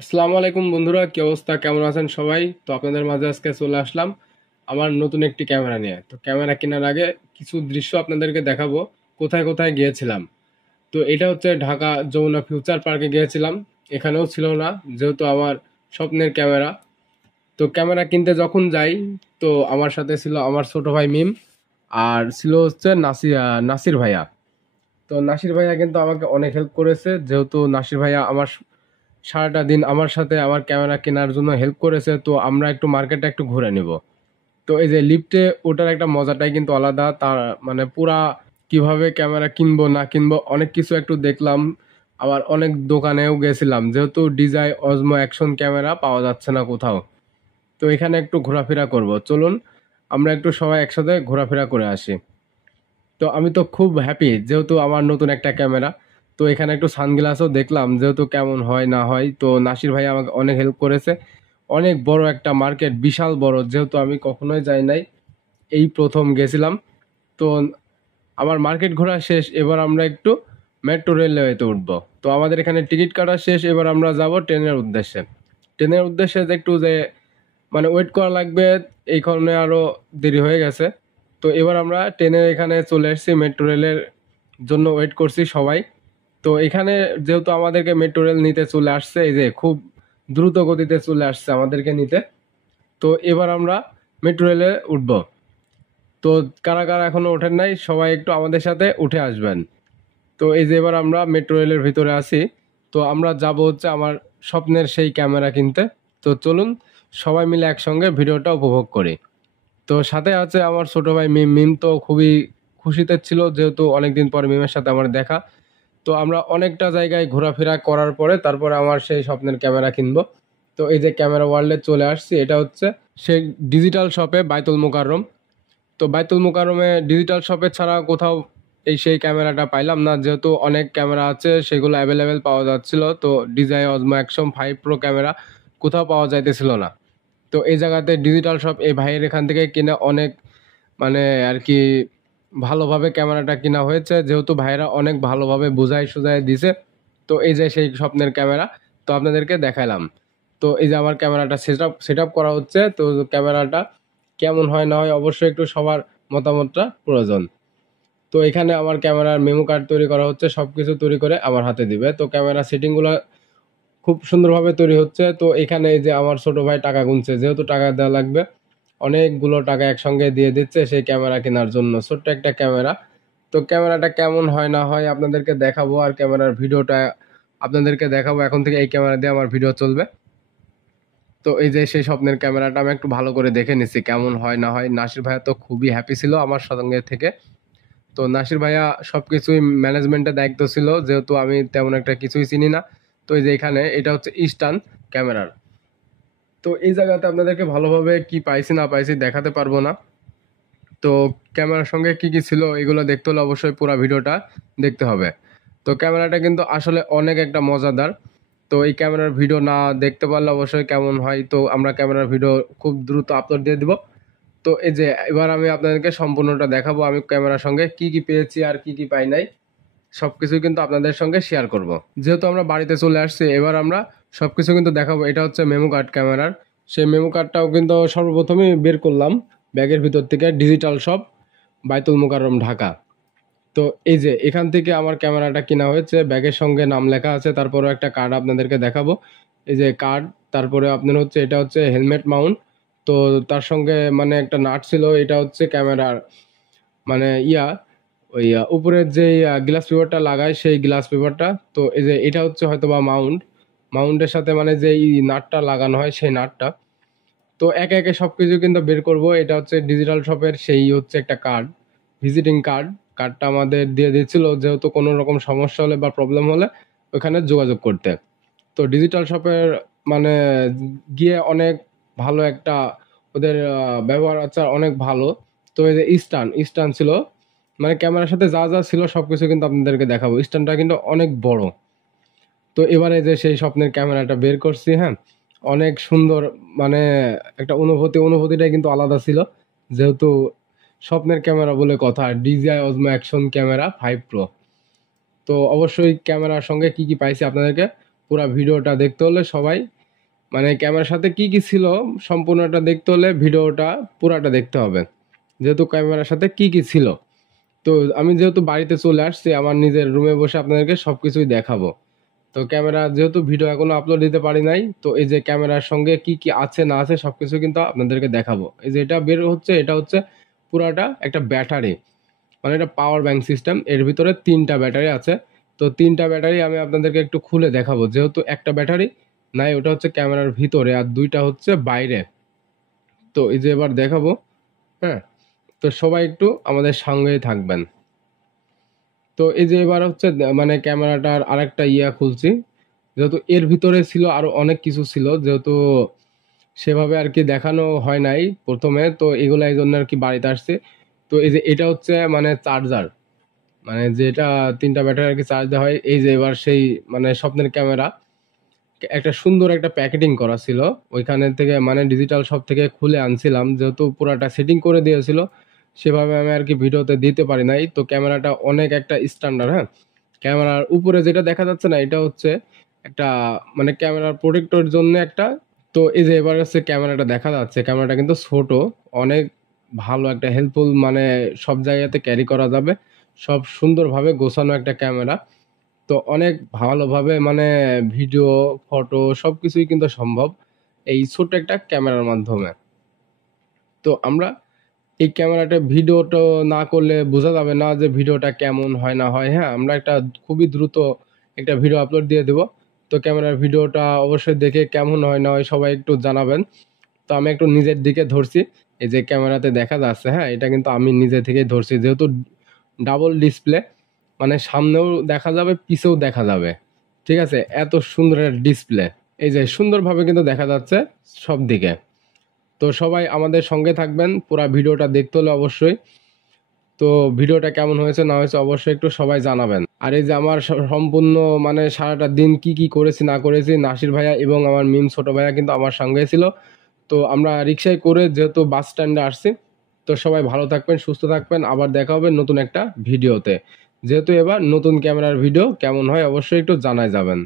আসসালামু আলাইকুম বন্ধুরা, কি অবস্থা, কেমন আছেন সবাই? তো আপনাদের মাঝে আজকে চলে আসলাম আমার নতুন একটি ক্যামেরা নিয়ে। তো ক্যামেরা কেনার আগে কিছু দৃশ্য আপনাদেরকে দেখাবো, কোথায় কোথায় গিয়েছিলাম। তো এটা হচ্ছে ঢাকা যমুনা ফিউচার পার্কে গিয়েছিলাম। এখানেও ছিল না, যেহেতু আমার স্বপ্নের ক্যামেরা। তো ক্যামেরা কিনতে যখন যাই, তো আমার সাথে ছিল আমার ছোট ভাই মিম, আর ছিল হচ্ছে নাসির ভাইয়া। তো নাসির ভাইয়া কিন্তু আমাকে অনেক হেল্প করেছে, যেহেতু নাসির ভাইয়া আমার সারাটা দিন আমার সাথে আমার ক্যামেরা কেনার জন্য হেল্প করেছে। তো আমরা একটু মার্কেটে একটু ঘুরে নিব। তো এই যে লিফটে ওটার একটা মজাটাই কিন্তু আলাদা। তার মানে পুরা কিভাবে ক্যামেরা কিনবো না কিনবো অনেক কিছু একটু দেখলাম। আবার অনেক দোকানেও গেছিলাম, যেহেতু ডিজাই অজমো অ্যাকশন ক্যামেরা পাওয়া যাচ্ছে না কোথাও। তো এখানে একটু ঘোরাফেরা করব, চলুন আমরা একটু সবাই একসাথে ঘোরাফেরা করে আসি। তো আমি তো খুব হ্যাপি, যেহেতু আমার নতুন একটা ক্যামেরা। তো এখানে একটু সানগ্লাসও দেখলাম, যেহেতু কেমন হয় না হয়। তো নাসির ভাই আমাকে অনেক হেল্প করেছে। অনেক বড় একটা মার্কেট, বিশাল বড়, যেহেতু আমি কখনোই যাই নাই, এই প্রথম গেছিলাম। তো আমার মার্কেট ঘোরা শেষ, এবার আমরা একটু মেট্রো রেলওয়েতে উঠবো। তো আমাদের এখানে টিকিট কাটা শেষ, এবার আমরা যাব ট্রেনের উদ্দেশ্যে। ট্রেনের উদ্দেশ্যে যে একটু যে মানে ওয়েট করা লাগবে, এই কারণে আরও দেরি হয়ে গেছে। তো এবার আমরা ট্রেনের এখানে চলে এসেছি, মেট্রো রেলের জন্য ওয়েট করছি সবাই। তো এখানে যেহেতু আমাদেরকে মেট্রো রেল নিতে চলে আসছে, এই যে খুব দ্রুত গতিতে চলে আসছে আমাদেরকে নিতে। তো এবার আমরা মেট্রো রেলে উঠব। তো কারা কারা এখনো ওঠেন নাই, সবাই একটু আমাদের সাথে উঠে আসবেন। তো এই যে এবার আমরা মেট্রো রেলের ভিতরে আছি। তো আমরা যাব হচ্ছে আমার স্বপ্নের সেই ক্যামেরা কিনতে। তো চলুন সবাই মিলে একসঙ্গে ভিডিওটা উপভোগ করি। তো সাথে আছে আমার ছোট ভাই মিম। মিম তো খুবই খুশিতে ছিল, যেহেতু অনেকদিন পর মিমের সাথে আমার দেখা। তো আমরা অনেকটা জায়গায় ঘোরাফেরা করার পরে তারপরে আমার সেই স্বপ্নের ক্যামেরা কিনবো। তো এই যে ক্যামেরা ওয়ার্ল্ডে চলে আসছি, এটা হচ্ছে সেই ডিজিটাল শপে বাইতুল মোকাররম। তো বাইতুল মোকাররমে ডিজিটাল শপে ছাড়া কোথাও এই সেই ক্যামেরাটা পাইলাম না, যেহেতু অনেক ক্যামেরা আছে সেগুলো অ্যাভেলেবেল পাওয়া যাচ্ছিল। তো ডিজাই অজমো অ্যাকশন 5 প্রো ক্যামেরা কোথাও পাওয়া যাইতেছিল না। তো এই জায়গাতে ডিজিটাল শপ এই ভাইয়ের এখান থেকে কিনে অনেক মানে আর কি ভালোভাবে ক্যামেরাটা কিনা হয়েছে, যেহেতু ভাইয়েরা অনেক ভালোভাবে বুঝাই সুঝাই দিছে। তো এই যে সেই স্বপ্নের ক্যামেরা, তো আপনাদেরকে দেখাইলাম। তো এই যে আমার ক্যামেরাটা সেট আপ করা হচ্ছে। তো ক্যামেরাটা কেমন হয় না হয় অবশ্যই একটু সবার মতামতটা প্রয়োজন। তো এখানে আমার ক্যামেরার মেমো কার্ড তৈরি করা হচ্ছে, সব কিছু তৈরি করে আমার হাতে দিবে। তো ক্যামেরা সেটিংগুলো খুব সুন্দরভাবে তৈরি হচ্ছে। তো এখানে এই যে আমার ছোট ভাই টাকা গুনছে, যেহেতু টাকা দেওয়া লাগবে, অনেকগুলো টাকা একসঙ্গে দিয়ে দিচ্ছে সেই ক্যামেরা কেনার জন্য, ছোট্ট একটা ক্যামেরা। তো ক্যামেরাটা কেমন হয় না হয় আপনাদেরকে দেখাবো, আর ক্যামেরার ভিডিওটা আপনাদেরকে দেখাবো। এখন থেকে এই ক্যামেরা দিয়ে আমার ভিডিও চলবে। তো এই যে সেই স্বপ্নের ক্যামেরাটা আমি একটু ভালো করে দেখে নিচ্ছি কেমন হয় না হয়। নাসির ভাইয়া তো খুবই হ্যাপি ছিল আমার সঙ্গে থেকে। তো নাসির ভাইয়া সবকিছুই ম্যানেজমেন্টের দায়িত্ব ছিল, যেহেতু আমি তেমন একটা কিছুই চিনি না। তো এই যে এখানে এটা হচ্ছে ইস্টার্ন ক্যামেরার। তো এই জায়গাতে আপনাদেরকে ভালোভাবে কি পাইছি না পাইছি দেখাতে পারবো না। তো ক্যামেরার সঙ্গে কি কি ছিল এগুলো দেখতে হলে অবশ্যই পুরো ভিডিওটা দেখতে হবে। তো ক্যামেরাটা কিন্তু আসলে অনেক একটা মজাদার। তো এই ক্যামেরার ভিডিও না দেখতে পারলে অবশ্যই কেমন হয়, তো আমরা ক্যামেরার ভিডিও খুব দ্রুত আপলোড দিয়ে দিব। তো এই যে এবার আমি আপনাদেরকে সম্পূর্ণটা দেখাবো, আমি ক্যামেরার সঙ্গে কি কি পেয়েছি আর কি কি পাই নাই, সবকিছু কিন্তু আপনাদের সঙ্গে শেয়ার করব। যেহেতু আমরা বাড়িতে চলে আসছি, এবার আমরা সবকিছু কিন্তু দেখাবো। এটা হচ্ছে মেমো কার্ড ক্যামেরার। সেই মেমো কার্ডটাও কিন্তু সর্বপ্রথমে বের করলাম ব্যাগের ভিতর থেকে, ডিজিটাল শপ বাইতুল মোকাররম ঢাকা। তো এই যে এখান থেকে আমার ক্যামেরাটা কিনা হয়েছে, ব্যাগের সঙ্গে নাম লেখা আছে, তারপরেও একটা কার্ড আপনাদেরকে দেখাবো। এই যে কার্ড, তারপরে আপনার হচ্ছে এটা হচ্ছে হেলমেট মাউন্ট। তো তার সঙ্গে মানে একটা নাট ছিল, এটা হচ্ছে ক্যামেরার মানে ওই উপরের যে গ্লাস পেপারটা লাগায় সেই গ্লাস পেপারটা। তো এই যে এটা হচ্ছে হয়তো বা মাউন্টের সাথে মানে যে নাটটা লাগানো হয় সেই নাটটা। তো একে একে সবকিছু কিন্তু বের করব। এটা হচ্ছে ডিজিটাল শপের সেই হচ্ছে একটা কার্ড, ভিজিটিং কার্ড। কার্ডটা আমাদের দিয়ে দিচ্ছিল, যেহেতু কোনো রকম সমস্যা হলে বা প্রবলেম হলে ওখানে যোগাযোগ করতে। তো ডিজিটাল শপের মানে গিয়ে অনেক ভালো একটা ওদের ব্যবহার আচার অনেক ভালো। তো এই যে ইস্টার্ন ছিল, মানে ক্যামেরার সাথে যা যা ছিল সবকিছু কিন্তু আপনাদেরকে দেখাবো। স্ট্যান্ডটা কিন্তু অনেক বড়। তো এবারে যে সেই স্বপ্নের ক্যামেরাটা বের করছি, হ্যাঁ, অনেক সুন্দর। মানে একটা অনুভূতিটাই কিন্তু আলাদা ছিল, যেহেতু স্বপ্নের ক্যামেরা বলে কথা, ডিজিআই অজমো অ্যাকশন ক্যামেরা 5 প্রো। তো অবশ্যই ক্যামেরার সঙ্গে কি কি পাইছি আপনাদেরকে পুরা ভিডিওটা দেখতে হলে সবাই মানে ক্যামেরার সাথে কি কি ছিল সম্পূর্ণটা দেখতে হলে ভিডিওটা পুরাটা দেখতে হবে, যেহেতু ক্যামেরার সাথে কি কি ছিল। তো আমি যেহেতু বাড়িতে চলে আসছি, আমার নিজের রুমে বসে আপনাদেরকে সবকিছুই দেখাবো। তো ক্যামেরা যেহেতু ভিডিও এখনো আপলোড দিতে পারি নাই, তো এই যে ক্যামেরার সঙ্গে কি কি আছে না আছে সবকিছু কিন্তু আপনাদেরকে দেখাবো। এই যে এটা বের হচ্ছে, এটা হচ্ছে পুরাটা একটা ব্যাটারি, মানে এটা পাওয়ার ব্যাংক সিস্টেম। এর ভিতরে 3টা ব্যাটারি আছে। তো 3টা ব্যাটারি আমি আপনাদেরকে একটু খুলে দেখাবো, যেহেতু একটা ব্যাটারি নাই ওটা হচ্ছে ক্যামেরার ভিতরে আর 2টা হচ্ছে বাইরে। তো এই যে এবার দেখাবো। হ্যাঁ, তো সবাই একটু আমাদের সঙ্গেই থাকবেন। তো এই যে এবার হচ্ছে মানে ক্যামেরাটার আরেকটা খুলছি, যেহেতু এর ভিতরে ছিল আরো অনেক কিছু ছিল, যেহেতু সেভাবে আর কি দেখানো হয় নাই প্রথমে, তো এগুলো এই জন্য আর কি বাড়িতে আসছে। তো এই যে এটা হচ্ছে মানে চার্জার, মানে যেটা 3টা ব্যাটারি আর কি চার্জ দেওয়া হয়। এই যে এবার সেই মানে স্বপ্নের ক্যামেরা একটা সুন্দর একটা প্যাকেটিং করা ছিল, ওইখানে থেকে মানে ডিজিটাল শপ থেকে খুলে আনছিলাম, যেহেতু পুরাটা সেটিং করে দিয়েছিল, সেভাবে আমি আর কি ভিডিওতে দিতে পারি নাই। তো ক্যামেরাটা অনেক একটা স্ট্যান্ডার্ড। হ্যাঁ, ক্যামেরার উপরে যেটা দেখা যাচ্ছে না এটা হচ্ছে একটা মানে ক্যামেরার প্রোটেক্টর জন্য একটা। তো এই যে এবার হচ্ছে ক্যামেরাটা দেখা যাচ্ছে, ক্যামেরাটা কিন্তু ছোট, অনেক ভালো একটা হেল্পফুল, মানে সব জায়গাতে ক্যারি করা যাবে, সব সুন্দরভাবে গোছানো একটা ক্যামেরা। তো অনেক ভালোভাবে মানে ভিডিও ফটো সবকিছুই কিন্তু সম্ভব এই ছোট একটা ক্যামেরার মাধ্যমে। তো আমরা এই ক্যামেরাটা ভিডিওটা না করলে বোঝা যাবে না যে ভিডিওটা কেমন হয় না হয়। হ্যাঁ, আমরা একটা খুবই দ্রুত একটা ভিডিও আপলোড দিয়ে দেব। তো ক্যামেরার ভিডিওটা অবশ্যই দেখে কেমন হয় না হয় সবাই একটু জানাবেন। তো আমি একটু নিজের দিকে ধরছি, এই যে ক্যামেরাতে দেখা যাচ্ছে, হ্যাঁ এটা কিন্তু আমি নিজে থেকেই ধরছি, যেহেতু ডাবল ডিসপ্লে, মানে সামনেও দেখা যাবে পিছেও দেখা যাবে। ঠিক আছে, এত সুন্দর একটা ডিসপ্লে, এই যে সুন্দরভাবে কিন্তু দেখা যাচ্ছে সব দিকে। তো সবাই আমাদের সঙ্গে থাকবেন পুরো ভিডিওটা দেখতে হলে অবশ্যই। তো ভিডিওটা কেমন হয়েছে না হয়েছে অবশ্যই একটু সবাই জানাবেন। আর এই যে আমার সম্পূর্ণ মানে সারাটা দিন কি কি করেছি না করেছি, নাসির ভাইয়া এবং আমার মিম ছোট ভাইয়া কিন্তু আমার সঙ্গে ছিল। তো আমরা রিক্সায় করে যেহেতু বাস স্ট্যান্ডে আসছি। তো সবাই ভালো থাকবেন, সুস্থ থাকবেন, আবার দেখা হবে নতুন একটা ভিডিওতে। যেহেতু এবার নতুন ক্যামেরার ভিডিও কেমন হয় অবশ্যই একটু জানাই যাবেন।